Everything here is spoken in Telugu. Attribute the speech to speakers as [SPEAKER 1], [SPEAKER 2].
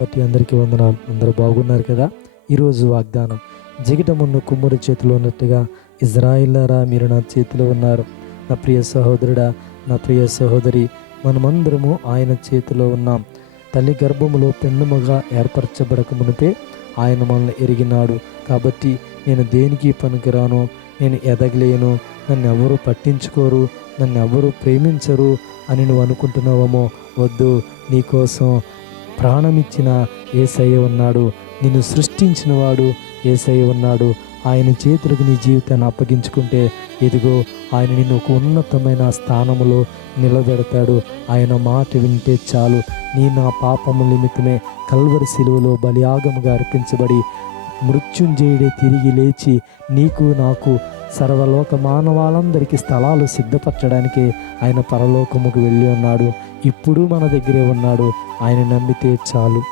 [SPEAKER 1] బట్టి అందరికీ వందనాలు. అందరూ బాగున్నారు కదా? ఈరోజు వాగ్దానం జిగిటమున్న కుమ్మరి చేతిలో ఉన్నట్టుగా ఇజ్రాయిల్లారా మీరు నా చేతిలో ఉన్నారు. నా ప్రియ సహోదరుడా నా ప్రియ సహోదరి మనమందరము ఆయన చేతిలో ఉన్నాం. తల్లి గర్భములో పెన్నుమగా ఏర్పరచబడక మునిపే ఆయన మనల్ని ఎరిగినాడు. కాబట్టి నేను దేనికి పనికిరాను? నేను ఎదగలేను. నన్ను ఎవరు పట్టించుకోరు? నన్ను ఎవరు ప్రేమించరు? అని నువ్వు అనుకుంటున్నావేమో వద్దు. నీకోసం ప్రాణమిచ్చిన ఏసయ్య ఉన్నాడు. నిన్ను సృష్టించిన వాడు ఏసయ్య ఉన్నాడు. ఆయన చేతులకు నీ జీవితాన్ని అప్పగించుకుంటే ఇదిగో ఆయన నిన్ను ఒక ఉన్నతమైన స్థానములో నిలబెడతాడు. ఆయన మాట వింటే చాలు. నీ నా పాపము నిమిత్తమే కల్వరి శిలువలో బలియాగముగా అర్పించబడి మృత్యుంజయుడే తిరిగి లేచి నీకు నాకు సర్వలోక మానవాళందరికీ స్థలాలు సిద్ధపరచడానికి ఆయన పరలోకముకు వెళ్ళి ఉన్నాడు. ఇప్పుడు మన దగ్గరే ఉన్నాడు. ఆయన నమ్మితే చాలు.